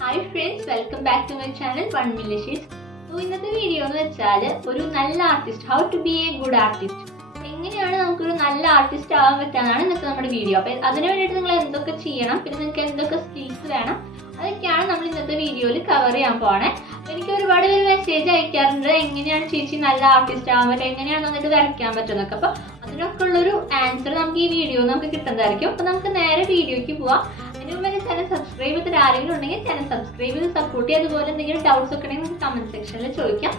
Hi friends, welcome back to my channel 1 Million Shades. So ഇന്നത്തെ video എന്ന് വെച്ചാൽ ഒരു നല്ല artist, how to be a good artist, എങ്ങനെയാണ് നമുക്കൊരു നല്ല ആർട്ടിസ്റ്റ് ആവാൻ പറ്റാന്നാണ് ഇന്നത്തെ നമ്മുടെ വീഡിയോ. അപ്പോൾ അതിന് വേണ്ടിയിട്ട് നിങ്ങൾ എന്തൊക്കെ ചെയ്യണം, പിന്നെ നിങ്ങൾക്ക് എന്തൊക്കെ സ്കിൽസ് വേണം, അതൊക്കെയാണ് നമ്മൾ ഇന്നത്തെ വീഡിയോയിൽ കവർ ചെയ്യാൻ പോകണേ. എനിക്ക് ഒരുപാട് പേര് മെസ്സേജ് അയക്കാറുണ്ട്, എങ്ങനെയാണ് ചേച്ചി നല്ല ആർട്ടിസ്റ്റ് ആവാൻ പറ്റുക, എങ്ങനെയാണ് നന്നായിട്ട് വരയ്ക്കാൻ പറ്റുന്നൊക്കെ. അപ്പോൾ അതിനൊക്കെ ഉള്ളൊരു ആൻസർ നമുക്ക് ഈ വീഡിയോ നമുക്ക് കിട്ടുന്നതായിരിക്കും. അപ്പോൾ നമുക്ക് നേരെ വീഡിയോയ്ക്ക് പോവാം. അതിനുമുമ്പ് ചാനൽ സബ്സ്ക്രൈബ് ചെയ്തിട്ട് ആരെങ്കിലും ഉണ്ടെങ്കിൽ ചാനൽ സബ്സ്ക്രൈബ് ചെയ്ത് സപ്പോർട്ട് ചെയ്യുക. അതുപോലെ എന്തെങ്കിലും ഡൗട്ട്സ് ഒക്കെ ഉണ്ടെങ്കിൽ നമുക്ക് കമന്റ് സെക്ഷനിൽ ചോദിക്കാം.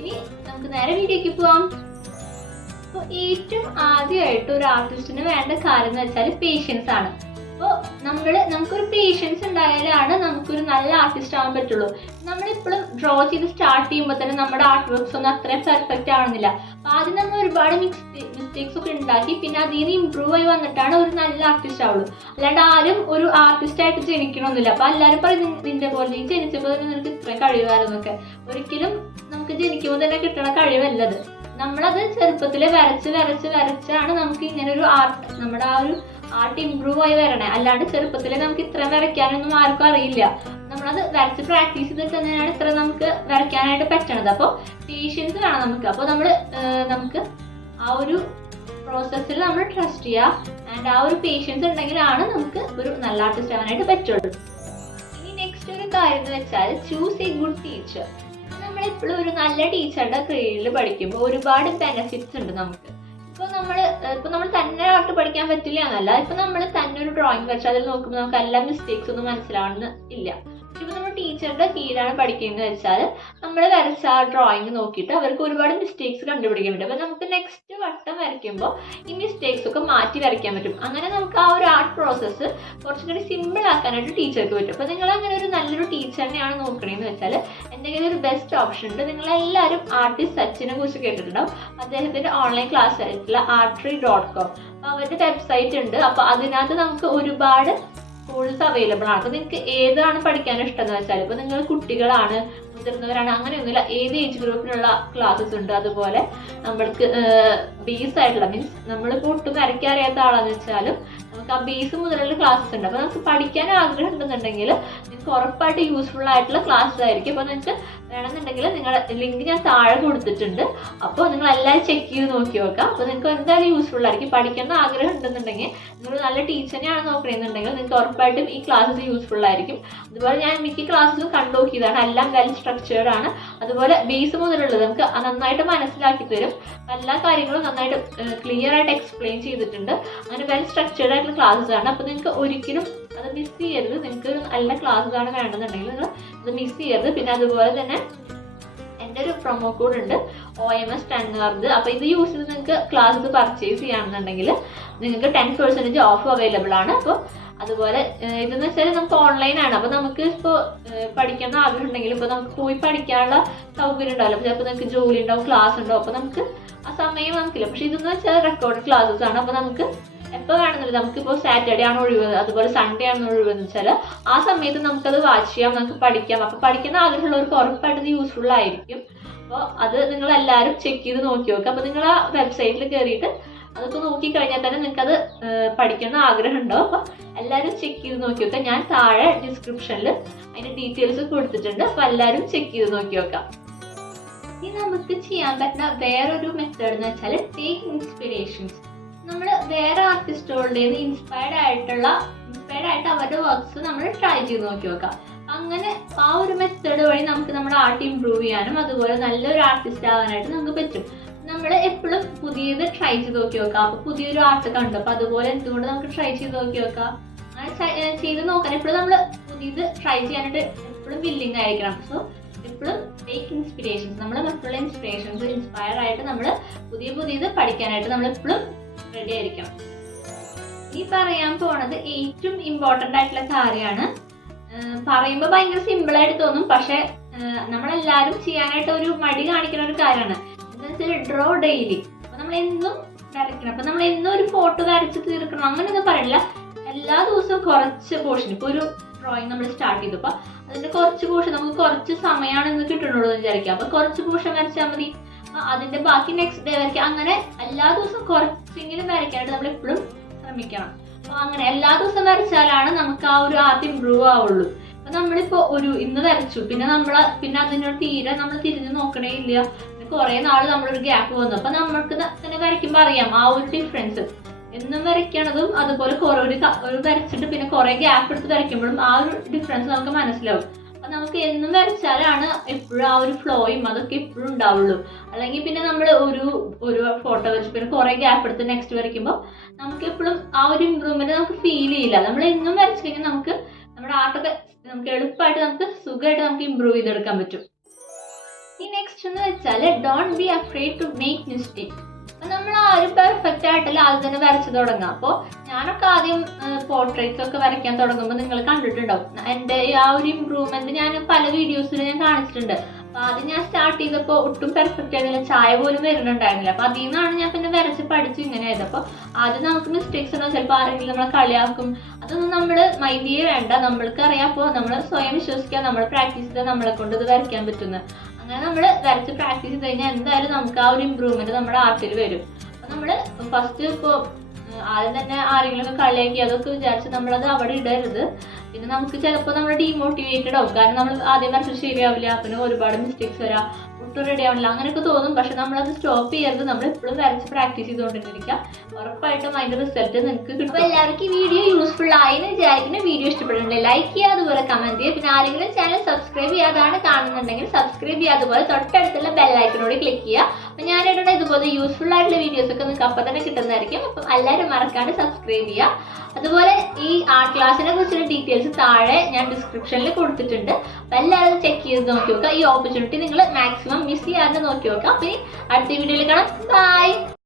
ഇനി നമുക്ക് നേരെ വീഡിയോയ്ക്ക് പോവാം. അപ്പോൾ ഏറ്റവും ആദ്യമായിട്ട് ഒരു ആർട്ടിസ്റ്റിന് വേണ്ട കാര്യം എന്ന് വെച്ചാൽ പേഷ്യൻസ് ആണ്. അപ്പോൾ നമുക്കൊരു പേഷ്യൻസ് ഉണ്ടായാലാണ് നമുക്കൊരു നല്ല ആർട്ടിസ്റ്റ് ആവാൻ പറ്റുള്ളൂ. നമ്മളിപ്പോഴും ഡ്രോ ചെയ്ത് സ്റ്റാർട്ട് ചെയ്യുമ്പോൾ തന്നെ നമ്മുടെ ആർട്ട് വർക്ക്സ് ഒന്നും അത്രയും പെർഫെക്റ്റ് ആവുന്നില്ല. അപ്പോൾ ആദ്യം നമ്മൾ ഒരുപാട് മിസ്റ്റേക്സ് ഒക്കെ ഉണ്ടാക്കി പിന്നെ അതിൽ നിന്ന് ഇമ്പ്രൂവ് ആയി വന്നിട്ടാണ് ഒരു നല്ല ആർട്ടിസ്റ്റ് ആവുള്ളൂ. അല്ലാണ്ട് ആരും ഒരു ആർട്ടിസ്റ്റ് ആയിട്ട് ജനിക്കണമെന്നില്ല. അപ്പോൾ എല്ലാവരും പറയും നിന്റെ പോലെ നീ ജനിച്ചപ്പോൾ തന്നെ നിനക്ക് ഇത്രയും കഴിവായിരുന്നൊക്കെ. ഒരിക്കലും നമുക്ക് ജനിക്കുമ്പോൾ തന്നെ കിട്ടണ കഴിവല്ലത്. നമ്മളത് ചെറുപ്പത്തിൽ വരച്ചാണ് നമുക്ക് ഇങ്ങനെ ഒരു ആർട്ട്, നമ്മുടെ ആ ഒരു ആർട്ട് ഇമ്പ്രൂവ് ആയി വരണേ. അല്ലാണ്ട് ചെറുപ്പത്തിൽ നമുക്ക് ഇത്രയും വരയ്ക്കാനൊന്നും ആർക്കും അറിയില്ല. നമ്മളത് വരച്ച് പ്രാക്ടീസ് ചെയ്തിട്ട് തന്നെയാണ് ഇത്ര നമുക്ക് വരയ്ക്കാനായിട്ട് പറ്റണത്. അപ്പോൾ പേഷ്യൻസ് വേണം നമുക്ക്. അപ്പോൾ നമുക്ക് ആ ഒരു പ്രോസസ്സിൽ നമ്മൾ ട്രസ്റ്റ് ചെയ്യുക. ആൻഡ് ആ ഒരു പേഷ്യൻസ് ഉണ്ടെങ്കിലാണ് നമുക്ക് ഒരു നല്ല ആർട്ടിസ്റ്റ് ആവാനായിട്ട് പറ്റുള്ളൂ. ഇനി നെക്സ്റ്റ് ഒരു കാര്യം എന്ന് വെച്ചാൽ ചൂസ് എ ഗുഡ് ടീച്ചർ. നമ്മളെപ്പോഴും ഒരു നല്ല ടീച്ചറുടെ കീഴിൽ പഠിക്കുമ്പോൾ ഒരുപാട് ബെനിഫിറ്റ്സ് ഉണ്ട് നമുക്ക്. ഇപ്പോൾ നമ്മൾ തന്നെ ആർട്ട് പഠിക്കാൻ പറ്റില്ല എന്നല്ല. ഇപ്പൊ നമ്മൾ തന്നെ ഒരു ഡ്രോയിങ് വരച്ചാൽ അതിൽ നോക്കുമ്പോൾ നമുക്ക് എല്ലാ മിസ്റ്റേക്സ് ഒന്നും മനസ്സിലാവണമെന്ന് ഇല്ല. ഇപ്പൊ നമ്മൾ ടീച്ചറുടെ കീഴിലാണ് പഠിക്കുന്നത് വെച്ചാൽ നമ്മൾ വരച്ച ആ ഡ്രോയിങ് നോക്കിയിട്ട് അവർക്ക് ഒരുപാട് മിസ്റ്റേക്സ് കണ്ടുപിടിക്കാൻ പറ്റും. അപ്പൊ നമുക്ക് നെക്സ്റ്റ് വട്ടം വരയ്ക്കുമ്പോൾ ഈ മിസ്റ്റേക്സ് ഒക്കെ മാറ്റി വരയ്ക്കാൻ പറ്റും. അങ്ങനെ നമുക്ക് ആ ഒരു ആർട്ട് പ്രോസസ്സ് കുറച്ചും കൂടി സിമ്പിൾ ആക്കാനായിട്ട് ടീച്ചർക്ക് പറ്റും. അപ്പൊ നിങ്ങൾ അങ്ങനെ ഒരു നല്ലൊരു ടീച്ചറിനെയാണ് നോക്കണേന്ന് വെച്ചാൽ എന്തെങ്കിലും ഒരു ബെസ്റ്റ് ഓപ്ഷൻ ഉണ്ട്. നിങ്ങളെല്ലാവരും ആർട്ടിസ്റ്റ് സച്ചിനെ കുറിച്ച് കേട്ടിട്ടുണ്ടാവും. അദ്ദേഹത്തിന്റെ ഓൺലൈൻ ക്ലാസ് ആയിട്ടുള്ള artry.com അവരുടെ വെബ്സൈറ്റ് ഉണ്ട്. അപ്പൊ അതിനകത്ത് നമുക്ക് ഒരുപാട് കോഴ്സ് അവൈലബിൾ ആണ്. അപ്പോൾ നിങ്ങൾക്ക് ഏതാണ് പഠിക്കാൻ ഇഷ്ടം എന്ന് വെച്ചാൽ, ഇപ്പോൾ നിങ്ങൾ കുട്ടികളാണ്, മുതിർന്നവരാണ്, അങ്ങനെയൊന്നുമില്ല, ഏത് ഏജ് ഗ്രൂപ്പിനുള്ള ക്ലാസ്സസ് ഉണ്ട്. അതുപോലെ നമ്മൾക്ക് ബേസ് ആയിട്ടുള്ള മീൻസ് നമ്മളിപ്പോൾ ഒട്ടും വരയ്ക്കാൻ അറിയാത്ത ആളാന്ന് വെച്ചാലും നമുക്ക് ആ ബേസ് മുതലുള്ള ക്ലാസ്സസ് ഉണ്ട്. അപ്പോൾ നമുക്ക് പഠിക്കാൻ ആഗ്രഹം ഉണ്ടെന്നുണ്ടെങ്കിൽ നിങ്ങൾക്ക് ഉറപ്പായിട്ട് യൂസ്ഫുൾ ആയിട്ടുള്ള ക്ലാസ്സസ് ആയിരിക്കും. അപ്പോൾ നിങ്ങൾക്ക് വേണമെന്നുണ്ടെങ്കിൽ നിങ്ങളുടെ ലിങ്ക് ഞാൻ താഴെ കൊടുത്തിട്ടുണ്ട്. അപ്പോൾ നിങ്ങൾ എല്ലാവരും ചെക്ക് ചെയ്ത് നോക്കി നോക്കാം. അപ്പോൾ നിങ്ങൾക്ക് എന്തായാലും യൂസ്ഫുൾ ആയിരിക്കും. പഠിക്കണം ആഗ്രഹം ഉണ്ടെന്നുണ്ടെങ്കിൽ നിങ്ങൾ നല്ല ടീച്ചറിനെയാണ് നോക്കണമെന്നുണ്ടെങ്കിൽ നിങ്ങൾക്ക് ഉറപ്പായിട്ടും ഈ ക്ലാസ്സസ് യൂസ്ഫുൾ ആയിരിക്കും. അതുപോലെ ഞാൻ മിക്ക ക്ലാസ്സിലും കണ്ടു നോക്കിയതാണ്, എല്ലാം വെൽ സ്ട്രക്ചേർഡ് ആണ്. അതുപോലെ ബേസ് മുതലുള്ളത് നമുക്ക് നന്നായിട്ട് മനസ്സിലാക്കി തരും. എല്ലാ കാര്യങ്ങളും നന്നായിട്ട് ക്ലിയർ ആയിട്ട് എക്സ്പ്ലെയിൻ ചെയ്തിട്ടുണ്ട്. അങ്ങനെ വെൽ സ്ട്രക്ചേർഡ് ആയിട്ടുള്ള ക്ലാസ്സസ് ആണ്. അപ്പോൾ നിങ്ങൾക്ക് ഒരിക്കലും അത് മിസ് ചെയ്യരുത്. നിങ്ങൾക്ക് ഒരു നല്ല ക്ലാസ്സസ് ആണ് വേണമെന്നുണ്ടെങ്കിൽ നിങ്ങൾ അത് മിസ് ചെയ്യരുത്. പിന്നെ അതുപോലെ തന്നെ എൻ്റെ ഒരു പ്രൊമോ കോഡ് ഉണ്ട് OMS10. അപ്പോൾ ഇത് യൂസ് ചെയ്ത് നിങ്ങൾക്ക് ക്ലാസ്സസ് പർച്ചേസ് ചെയ്യുകയാണെന്നുണ്ടെങ്കിൽ നിങ്ങൾക്ക് 10% ഓഫ് അവൈലബിൾ ആണ്. അപ്പോൾ അതുപോലെ ഇതെന്ന് വെച്ചാൽ നമുക്ക് ഓൺലൈനാണ്. അപ്പോൾ നമുക്ക് ഇപ്പോൾ പഠിക്കണം ആഗ്രഹം ഉണ്ടെങ്കിൽ ഇപ്പോൾ നമുക്ക് പോയി പഠിക്കാനുള്ള സൗകര്യം ഉണ്ടാവില്ല. അപ്പോൾ ചിലപ്പോൾ നിങ്ങൾക്ക് ജോലി ഉണ്ടാവും, ക്ലാസ് ഉണ്ടാവും, അപ്പോൾ നമുക്ക് ആ സമയം നമുക്കില്ല. പക്ഷെ ഇതെന്ന് വെച്ചാൽ റെക്കോർഡ് ക്ലാസ്സസ് ആണ്. അപ്പോൾ നമുക്ക് എപ്പോൾ വേണമെന്നില്ല, നമുക്കിപ്പോൾ സാറ്റർഡേ ആണ് ഒഴിവ്, അതുപോലെ സൺഡേ ആണ് ഒഴിവെന്ന് വെച്ചാൽ ആ സമയത്ത് നമുക്കത് വാച്ച് ചെയ്യാം, നമുക്ക് പഠിക്കാം. അപ്പോൾ പഠിക്കുന്ന ആഗ്രഹമുള്ളവർക്ക് ഉറപ്പായിട്ട് ഇത് യൂസ്ഫുൾ ആയിരിക്കും. അപ്പോൾ അത് നിങ്ങളെല്ലാവരും ചെക്ക് ചെയ്ത് നോക്കി നോക്കുക. അപ്പോൾ നിങ്ങൾ ആ വെബ്സൈറ്റിൽ കയറിയിട്ട് അതൊക്കെ നോക്കിക്കഴിഞ്ഞാൽ തന്നെ നിങ്ങൾക്കത് പഠിക്കുന്ന ആഗ്രഹം ഉണ്ടാവും. അപ്പോൾ എല്ലാവരും ചെക്ക് ചെയ്ത് നോക്കി നോക്കാം. ഞാൻ താഴെ ഡിസ്ക്രിപ്ഷനിൽ അതിൻ്റെ ഡീറ്റെയിൽസ് കൊടുത്തിട്ടുണ്ട്. അപ്പോൾ എല്ലാവരും ചെക്ക് ചെയ്ത് നോക്കി നോക്കാം. ഇനി നമുക്ക് ചെയ്യാൻ പറ്റുന്ന വേറൊരു മെത്തേഡ് എന്ന് വെച്ചാൽ ടേക്ക് ഇൻസ്പിറേഷൻസ്. നമ്മൾ വേറെ ആർട്ടിസ്റ്റുകളുടെ ഇൻസ്പയർഡ് ആയിട്ട് അവരുടെ വർക്ക്സ് നമ്മൾ ട്രൈ ചെയ്ത് നോക്കി നോക്കാം. അങ്ങനെ ആ ഒരു മെത്തേഡ് വഴി നമുക്ക് നമ്മുടെ ആർട്ട് ഇമ്പ്രൂവ് ചെയ്യാനും അതുപോലെ നല്ലൊരു ആർട്ടിസ്റ്റ് ആവാനായിട്ട് നമുക്ക് പറ്റും. നമ്മൾ എപ്പോഴും പുതിയത് ട്രൈ ചെയ്ത് നോക്കി നോക്കാം. അപ്പോൾ പുതിയൊരു ആർട്ട് കണ്ടു, അപ്പോൾ അതുപോലെ എന്തുകൊണ്ട് നമുക്ക് ട്രൈ ചെയ്ത് നോക്കി നോക്കാം. അങ്ങനെ ചെയ്ത് നോക്കാൻ എപ്പോഴും നമ്മൾ പുതിയത് ട്രൈ ചെയ്യാനായിട്ട് എപ്പോഴും വില്ലിങ് ആയിരിക്കണം. സോ എപ്പോഴും ടേക്ക് ഇൻസ്പിറേഷൻസ്. നമ്മൾ മറ്റുള്ള ഇൻസ്പയർ ആയിട്ട് നമ്മൾ പുതിയത് പഠിക്കാനായിട്ട് നമ്മൾ എപ്പോഴും റെഡി ആയിരിക്കണം. ഈ പറയാൻ പോണത് ഏറ്റവും ഇമ്പോർട്ടൻ്റ് ആയിട്ടുള്ള കാര്യമാണ്. പറയുമ്പോൾ ഭയങ്കര സിമ്പിളായിട്ട് തോന്നും, പക്ഷെ നമ്മളെല്ലാവരും ചെയ്യാനായിട്ട് ഒരു മടി കാണിക്കുന്ന ഒരു കാര്യമാണ്. എന്താ വെച്ചാൽ ഡ്രോ ഡെയിലി. അപ്പോൾ നമ്മൾ എന്നും വരയ്ക്കണം. അപ്പോൾ നമ്മൾ എന്നും ഒരു ഫോട്ടോ വരച്ച് തീർക്കണം അങ്ങനെയൊന്നും പറയില്ല. എല്ലാ ദിവസവും കുറച്ച് പോർഷൻ, ഇപ്പോൾ ഒരു ഡ്രോയിങ് നമ്മൾ സ്റ്റാർട്ട് ചെയ്തപ്പോൾ അതിൻ്റെ കുറച്ച് പോർഷൻ നമുക്ക് കുറച്ച് സമയമാണ് ഇന്ന് കിട്ടുന്നുള്ളൂ എന്ന് വിചാരിക്കാം. അപ്പോൾ കുറച്ച് പോർഷൻ വരച്ചാൽ മതി, അതിൻ്റെ ബാക്കി നെക്സ്റ്റ് ഡേ വരയ്ക്കാം. അങ്ങനെ എല്ലാ ദിവസവും കുറച്ചെങ്കിലും വരയ്ക്കാനായിട്ട് നമ്മൾ എപ്പോഴും ശ്രമിക്കണം. അപ്പോൾ അങ്ങനെ എല്ലാ ദിവസവും വരച്ചാലാണ് നമുക്ക് ആ ഒരു ആർട്ട് ഇമ്പ്രൂവ് ആവുള്ളൂ. അപ്പൊ നമ്മളിപ്പോ ഇന്ന് വരച്ചു, പിന്നെ അതിനോട് തീരെ നമ്മൾ തിരിഞ്ഞു നോക്കണേ ഇല്ല, കുറെ നാള് നമ്മളൊരു ഗ്യാപ്പ് വന്നു. അപ്പൊ നമ്മൾക്ക് തന്നെ വരയ്ക്കുമ്പോ അറിയാം ആ ഒരു ഡിഫറൻസ്. എന്നും വരയ്ക്കണതും അതുപോലെ ഒരു വരച്ചിട്ട് പിന്നെ കുറെ ഗ്യാപ്പ് എടുത്ത് വരയ്ക്കുമ്പോഴും ആ ഒരു ഡിഫറൻസ് നമുക്ക് മനസ്സിലാവും. അപ്പൊ നമുക്ക് എന്നും വരച്ചാലാണ് എപ്പോഴും ആ ഒരു ഫ്ലോയും അതൊക്കെ എപ്പോഴും ഉണ്ടാവുള്ളൂ. അല്ലെങ്കിൽ പിന്നെ നമ്മൾ ഒരു ഫോട്ടോ വരച്ച് പിന്നെ കുറെ ഗ്യാപ്പ് എടുത്ത് നെക്സ്റ്റ് വരയ്ക്കുമ്പോൾ നമുക്ക് എപ്പോഴും ആ ഒരു ഇമ്പ്രൂവ്മെന്റ് നമുക്ക് ഫീൽ ചെയ്യില്ല. നമ്മൾ എന്നും വരച്ചു കഴിഞ്ഞാൽ നമുക്ക് നമ്മുടെ ആർട്ടൊക്കെ നമുക്ക് എളുപ്പമായിട്ട് നമുക്ക് സുഖമായിട്ട് നമുക്ക് ഇമ്പ്രൂവ് ചെയ്തെടുക്കാൻ പറ്റും. ഈ നെക്സ്റ്റ് എന്ന് വെച്ചാൽ don't be afraid to make mistake. അപ്പൊ നമ്മൾ ആ ഒരു പെർഫെക്റ്റ് ആയിട്ടല്ല ആദ്യം തന്നെ വരച്ചു തുടങ്ങാം. അപ്പോൾ ഞാനൊക്കെ ആദ്യം പോർട്രേറ്റ്സ് ഒക്കെ വരയ്ക്കാൻ തുടങ്ങുമ്പോൾ നിങ്ങൾ കണ്ടിട്ടുണ്ടാവും എൻ്റെ ആ ഒരു ഇമ്പ്രൂവ്മെന്റ് ഞാൻ പല വീഡിയോസിൽ ഞാൻ കാണിച്ചിട്ടുണ്ട്. അപ്പൊ ആദ്യം ഞാൻ സ്റ്റാർട്ട് ചെയ്തപ്പോൾ ഒട്ടും പെർഫെക്റ്റ് ആയിരുന്നില്ല, ചായ പോലും വരുന്നുണ്ടായിരുന്നില്ല. അപ്പൊ അതിൽ നിന്നാണ് ഞാൻ പിന്നെ വരച്ച് പഠിച്ച് ഇങ്ങനെ ആയത്. അപ്പോൾ ആദ്യം നമുക്ക് മിസ്റ്റേക്സ് ഉണ്ടോ, ചിലപ്പോൾ ആരെങ്കിലും നമ്മളെ കളിയാക്കും, അതൊന്നും നമ്മൾ മൈൻഡ് ചെയ്യേ വേണ്ട. നമ്മൾക്ക് അറിയാം. അപ്പോൾ നമ്മൾ സ്വയം വിശ്വസിക്കുക, നമ്മൾ പ്രാക്ടീസ് ചെയ്താൽ നമ്മളെ കൊണ്ട് ഇത് വരയ്ക്കാൻ പറ്റുന്നത്. അങ്ങനെ നമ്മൾ വരച്ച് പ്രാക്ടീസ് ചെയ്ത് കഴിഞ്ഞാൽ എന്തായാലും നമുക്ക് ആ ഒരു ഇമ്പ്രൂവ്മെന്റ് നമ്മുടെ ആർട്ടിൽ വരും. അപ്പൊ നമ്മൾ ഫസ്റ്റ് ഇപ്പോൾ ആദ്യം തന്നെ ആരെങ്കിലും ഒക്കെ കളിയാക്കി അതൊക്കെ വിചാരിച്ച് നമ്മളത് അവിടെ ഇടരുത്. പിന്നെ നമുക്ക് ചിലപ്പോൾ നമ്മൾ ഡീമോട്ടിവേറ്റഡ് ആവും, കാരണം നമ്മൾ ആദ്യം വരച്ച് ശരിയാവില്ല, പിന്നെ ഒരുപാട് മിസ്റ്റേക്സ് വരാം, ഒട്ടും റെഡി ആവില്ല, അങ്ങനെയൊക്കെ തോന്നും. പക്ഷെ നമ്മളത് സ്റ്റോപ്പ് ചെയ്യരുത്, നമ്മൾ എപ്പോഴും വരച്ച് പ്രാക്ടീസ് ചെയ്തുകൊണ്ടിരിക്കുക. ഉറപ്പായിട്ടും അതിന്റെ റിസൾട്ട് നിങ്ങൾക്ക് കിട്ടും. എല്ലാവർക്കും ഈ വീഡിയോ യൂസ്ഫുൾ ആയെന്ന് വിചാരിക്കുന്ന വീഡിയോ ഇഷ്ടപ്പെടുന്നുണ്ട് ലൈക്ക് ചെയ്യുക, അതുപോലെ കമന്റ് ചെയ്യുക. പിന്നെ ആരെങ്കിലും ചാനൽ സബ്സ്ക്രൈബ് ചെയ്യാതാണ് കാണുന്നുണ്ടെങ്കിൽ സബ്സ്ക്രൈബ് ചെയ്യുക, അതുപോലെ തൊട്ടടുത്തുള്ള ബെല്ലൈക്കനോട് ക്ലിക്ക് ചെയ്യുക. അപ്പം ഞാനിവിടെ ഇതുപോലെ യൂസ്ഫുൾ ആയിട്ടുള്ള വീഡിയോസ് ഒക്കെ നിങ്ങൾക്ക് അപ്പം തന്നെ കിട്ടുന്നതായിരിക്കും. അപ്പം എല്ലാവരും മറക്കാണ്ട് സബ്സ്ക്രൈബ് ചെയ്യുക. അതുപോലെ ഈ ആർട്ട് ക്ലാസ്സിനെ കുറിച്ചുള്ള ഡീറ്റെയിൽസ് താഴെ ഞാൻ ഡിസ്ക്രിപ്ഷനിൽ കൊടുത്തിട്ടുണ്ട്. അപ്പം എല്ലാവരും ചെക്ക് ചെയ്ത് നോക്കി നോക്കുക. ഈ ഓപ്പർച്യൂണിറ്റി നിങ്ങൾ മാക്സിമം മിസ് ചെയ്യാതെ നോക്കി നോക്കാം. അപ്പം അടുത്ത വീഡിയോയിൽ കാണാം. ബൈ.